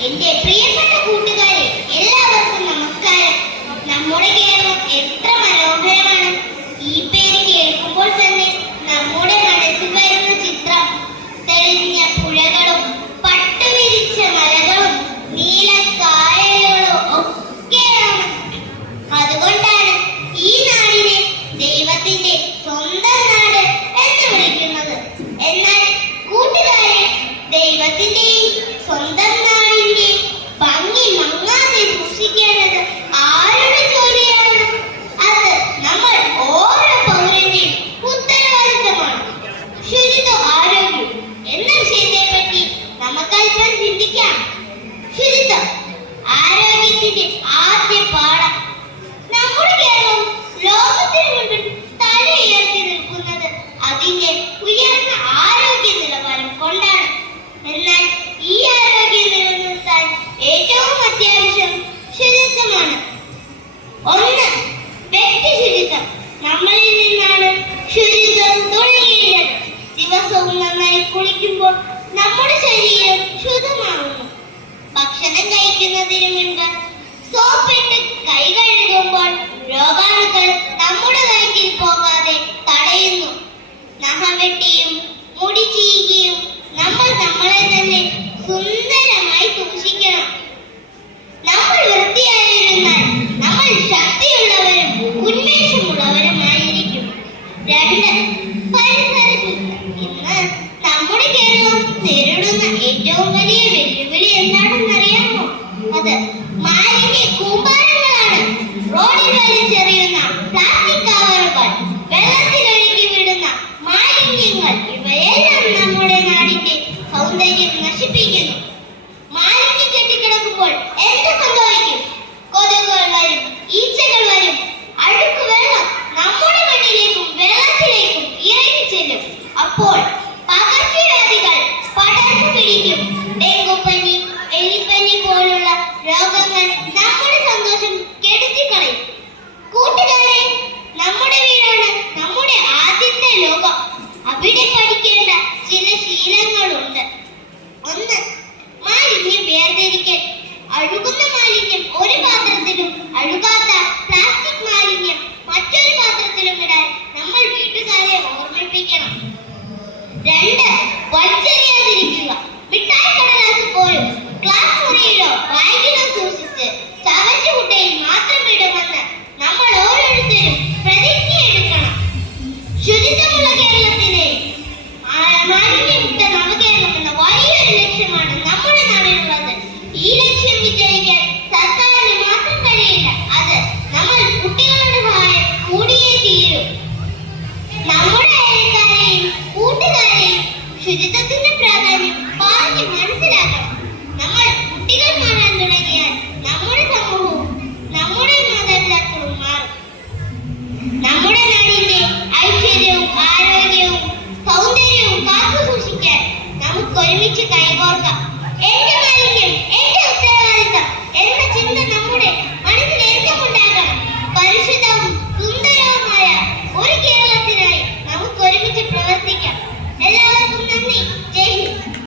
എന്റെ പ്രിയപ്പെട്ട ശുചിത്വ ആരോഗ്യം എന്ന ചിന്തിക്കാം. നിൽക്കുന്നത് ഉയർന്ന ആരോഗ്യ കൊണ്ടാണ്. എന്നാൽ ഈ ശുചിത്വമാണ്. ഒന്ന് സോപ്പിട്ട് കൈ കഴുകുമ്പോൾ രോഗാണുക്കൾ നമ്മുടെ വയറ്റിൽ പോകാതെ തടയുന്നു. നഖം വെട്ടിയും മുടി ചീകിയും നമ്മൾ നമ്മളെ തന്നെ സുന്ദരമായി സൗന്ദര്യം നശിപ്പിക്കുന്നു. മാലിന്യം കെട്ടിക്കിടക്കുമ്പോൾ എന്ത് സംഭവിക്കും? കൊതുകുകൾ വരും ഈച്ചകൾ വരും അഴുക്ക് വെള്ളം നമ്മുടെ മണ്ണിലേക്കും വെള്ളത്തിലേക്കും ഇറങ്ങി ചെല്ലും അപ്പോൾ പകർച്ചവ്യാധികൾ പടർന്നു പിടിക്കും. രണ്ട് വലിച്ചെറിയാതിരിക്കുക. മിഠായി കടലാസ് പോലും. ക്ലാസ് മുറിയിലോ ബാഗിലോ സൂക്ഷിച്ച് ചവറ്റുകുട്ടയിൽ മാത്രം ഇടുമെന്ന് നമ്മൾ ഓരോരുത്തരും പ്രതിജ്ഞ എടുക്കണം ശുചിത്വമുള്ള കേരളത്തിന് മാലിന്യമുക്ത നവകേരളം എന്ന വലിയൊരു ലക്ഷ്യമാണ് നമ്മുടെ നാടിനുള്ളത്. ഈ ലക്ഷ്യം വിജയിക്കാൻ കുട്ടികളുടെയും ഐശ്വര്യവും ആരോഗ്യവും സൗന്ദര്യവും കാത്തു സൂക്ഷിക്കാൻ നമുക്ക് ഒരുമിച്ച് കൈകോർക്കാം